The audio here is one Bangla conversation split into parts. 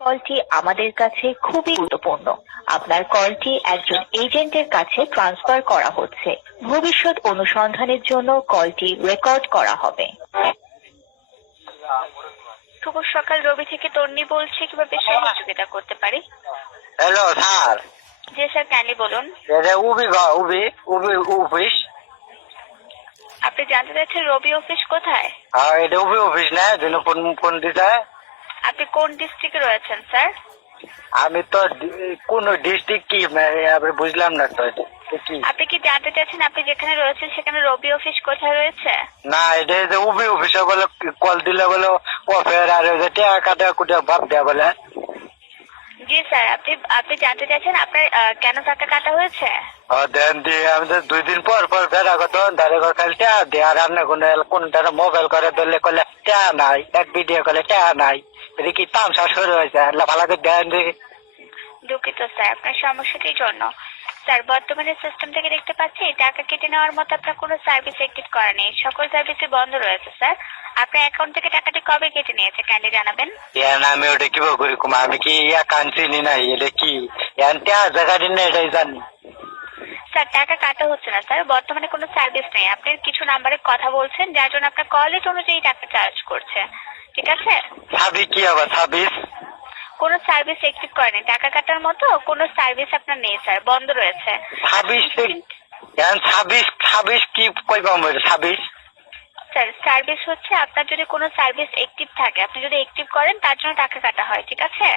কলটি আমাদের কাছে খুবই গুরুত্বপূর্ণ। আপনার কলটি একজন এজেন্টের কাছে ট্রান্সফার করা হচ্ছে। ভবিষ্যৎ অনুসন্ধানের জন্য কলটি রেকর্ড করা হবে। শুভ সকাল, রবি থেকে তন্নি বলছি, কিভাবে সহযোগিতা করতে পারি? হ্যালো স্যার, জি স্যার, কাইন্ডলি বলুন। এটা অফিস। আপনি জানতে চাচ্ছেন রবি অফিস কোথায়? হ্যাঁ, এটা অফিস না, জন্য ফোন দিতে। আপনি কোন ডিস্ট্রিক্টে রয়েছেন স্যার? আমি তো কোন ডিস্ট্রিক্ট কি আমি বুঝলাম না তো এটা কি। আপনি কি জানতে চাচ্ছেন আপনি যেখানে রয়েছেন সেখানে রবি অফিস কোথায় রয়েছে? না, এটা যে অফিসে বলে কল দিলে বলে অফের আর টাকা কাটা কুটা ভাব দেয়া বলে। জি স্যার, আপনি জানতে চাচ্ছেন আপনার কেন টাকা কাটা হয়েছে? দেন দিয়ে আমি তো 2 দিন পর বেড়া কত ধারে ঘর খালি টাকা দিয়ে আর আপনি কোনটা মোবাইল করে ধরলে করলে টাকা নাই, এক ভিডিও করলে টাকা নাই। এটা কি তামসা শুরু হয়েছে? ভালো করে দেন দিয়ে। দুঃখিত স্যার আপনার সমস্যাটির জন্য। স্যার, বর্তমানে সিস্টেম থেকে দেখতে পাচ্ছি টাকা কেটে নেওয়ার মতো আপনার কোনো সার্ভিস অ্যাক্টিভ করা নেই, সকল সার্ভিসই বন্ধ রয়েছে। স্যার, আপনার অ্যাকাউন্ট থেকে টাকাটি কবে কেটে নিয়েছে কাইন্ডলি জানাবেন? আমি ওটা কিভাবে করি কুমা, আমি কি চিনি নাই, এটা কি জায়গা দিন না এটাই জানি। স্যার, টাকা কাটা হচ্ছে না স্যার, বর্তমানে কোনো সার্ভিস নেই। আপনি কিছু নাম্বারে কথা বলছেন যার জন্য আপনার কল রেট অনুযায়ী টাকা চার্জ করছে, ঠিক আছে? ছাবি কি আবার ছাব্বিশ? কোনো সার্ভিস অ্যাক্টিভ করেনি, টাকা কাটার মতো কোনো সার্ভিস আপনার নেই স্যার, বন্ধ রয়েছে। ছাব্বিশ কি কই পাবো? 26 স্যার, সার্ভিস হচ্ছে আপনার যদি কোনো সার্ভিস অ্যাক্টিভ থাকে, আপনি যদি অ্যাক্টিভ করেন তার জন্য টাকা কাটা হয়, ঠিক আছে?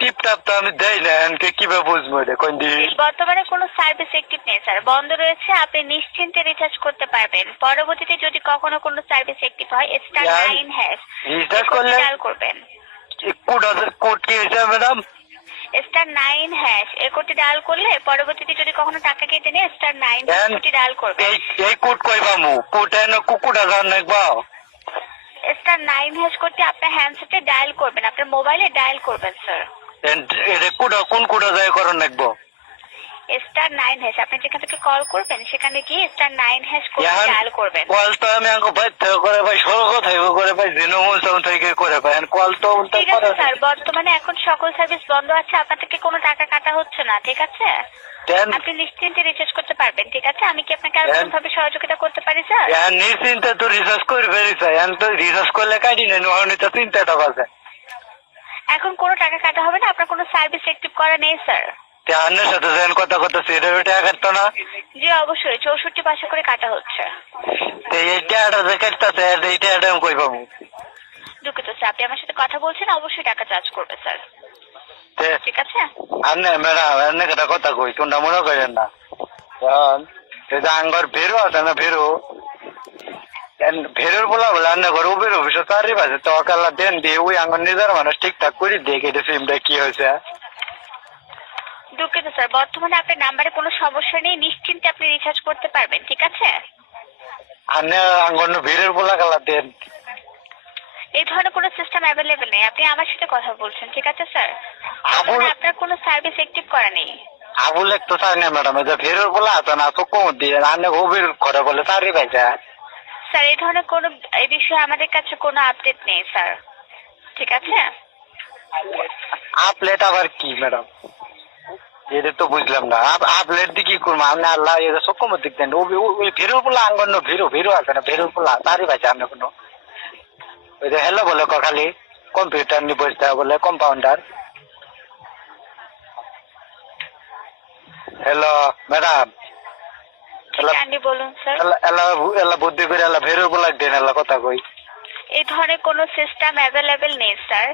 টিপ টাপ তো আমি দেই না, কিভাবে বুঝবো এটা কোন দিন? বর্তমানে কোনো সার্ভিস অ্যাক্টিভ নেই স্যার, বন্ধ রয়েছে। আপনি নিশ্চিন্তে রিচার্জ করতে পারবেন। পরবর্তীতে যদি কখনো কোনো সার্ভিস অ্যাক্টিভ হয় *9# রিচার্জ করলে ডায়াল করবেন। কোড কি হয়েছে ম্যাডাম? *9# এই কোডটি ডায়াল করলে পরবর্তীতে যদি কখনো টাকা কেটে নেয় *9# কোডটি ডায়াল করবেন। এই কোড কই পামু? কোড এনে কুকুডা জান নাকবা? *9# কোডটি আপনার হ্যান্ডসেটে ডায়াল করবেন, আপনার মোবাইলে ডায়াল করবেন স্যার। এটা কোন কোডা যায় করন নাকবো? *9# আপনি যেখান থেকে কল করবেন সেখানে গিয়ে *9# কোডটি ডায়াল করবেন। কল তো আমি আঙ্গো ভাই থেকে করে ভাই, সরো কথাই করে ভাই, জিনোমল সাউন্ড থেকে করে ভাই, কল তো উল্টা ঠিক আছে স্যার, বর্তমানে এখন সকল সার্ভিস বন্ধ আছে, আপনার থেকে কোনো টাকা কাটা হচ্ছে না, ঠিক আছে? আপনি নিশ্চিন্তে রিচার্জ করতে পারবেন, ঠিক আছে? আমি কি আপনাকে আর কোনোভাবে সহযোগিতা করতে পারি স্যার? নিশ্চিন্তে তো রিচার্জ করে ফেলিস, তো রিচার্জ করলে কাটি নেই, নহনি তো চিন্তাটা বাজে। এখন কোনো টাকা কাটা হবে না, আপনার কোনো সার্ভিস অ্যাক্টিভ করা নেই স্যার। আপনার সাথে যেন কথা সেটা টাকা কাটতো না? জি অবশ্যই, 64 পয়সা করে কাটা হচ্ছে। এই টাকাটা যে কাটতেছে এই টাকাটা আমি কই পাবো? দুঃখিত স্যার, আপনি আমার সাথে কথা বলছেন, অবশ্যই টাকা চার্জ করবে স্যার, ঠিক আছে? ম্যাডাম একটা কথা কই, কোনটা মনে করেন না, আঙ্গর ভেরো আছে না, ভেরোর বলা বলে আন্না ঘর উবের অফিসে চারি বাজে তো অকাল্লা দেন দিয়ে ওই আঙ্গর নিজের মানুষ ঠিকঠাক করে দিয়ে কেটে সিমটা কি হয়েছে। দুঃখিত স্যার, বর্তমানে আপনার নাম্বারে কোনো সমস্যা নেই, নিশ্চিন্তে আপনি রিচার্জ করতে পারবেন, ঠিক আছে? আন্না আঙ্গর ভেরোর বলা কালা দেন। এই ধরনের কোনো সিস্টেম অ্যাভেলেবেল নেই, আপনি আমার সাথে কথা বলছেন, ঠিক আছে স্যার? আপনার কোনো সার্ভিস অ্যাক্টিভ করা নেই। আবুল এক তো চাই না ম্যাডাম, এই যে ভেরোর বলা আছে না তো কম দিয়ে আন্না উবের ঘরে বলে চারি বাজে। স্যার, এই ধরনের কোনো এই বিষয়ে আমাদের কাছে কোনো আপডেট নেই স্যার, ঠিক আছে? আপলেট আবার কি ম্যাডাম? এটা তো বুঝলাম না, আপলেট দিয়ে কি করবো আপনি? আল্লাহ এটা সক্ষম দিক দেন। ওই ভেরোর বলা আঙ্গন ভেরো আছে না, ভেরোর বলা চারি বাজে আপনি কোনো ওই যে হ্যালো বলে খালি কম্পিউটার নিয়ে বসতে বলে কম্পাউন্ডার। হ্যালো ম্যাডাম, বলুন স্যার। এলা বুদ্ধি করে এলা ভেরো বলা দেন, এলা কথা কই। এই ধরনের কোনো সিস্টেম অ্যাভেলেবেল নেই স্যার,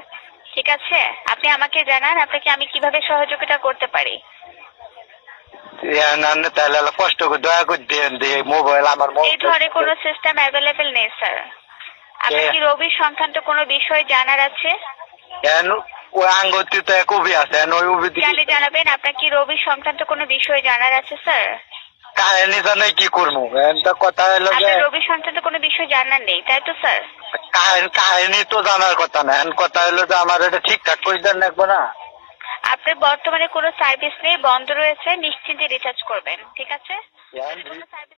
ঠিক আছে? আপনি আমাকে জানান আপনাকে আমি কিভাবে সহযোগিতা করতে পারি। তাহলে কষ্ট করে দয়া করে দেন দিয়ে মোবাইল আমার। এই ধরনের কোনো সিস্টেম অ্যাভেলেবেল নেই স্যার। আপনার কি রবির সংক্রান্ত কোনো বিষয় জানার আছে? ওই আঙ্গতি তো এক উবি আছে, ওই উবি জানলে জানাবেন। আপনার কি রবির সংক্রান্ত কোনো বিষয় জানার আছে স্যার? কাহিনী জানে কি করবো কথা হলো যে আপনার রবি সংক্রান্ত কোনো বিষয় জানার নেই, তাই তো স্যার? কাহিনী তো জানার কথা না, কথা হলো যে আমার এটা ঠিকঠাক করে দেন রাখবো না। আপনার বর্তমানে কোনো সার্ভিস নেই, বন্ধ রয়েছে, নিশ্চিন্তে রিচার্জ করবেন, ঠিক আছে?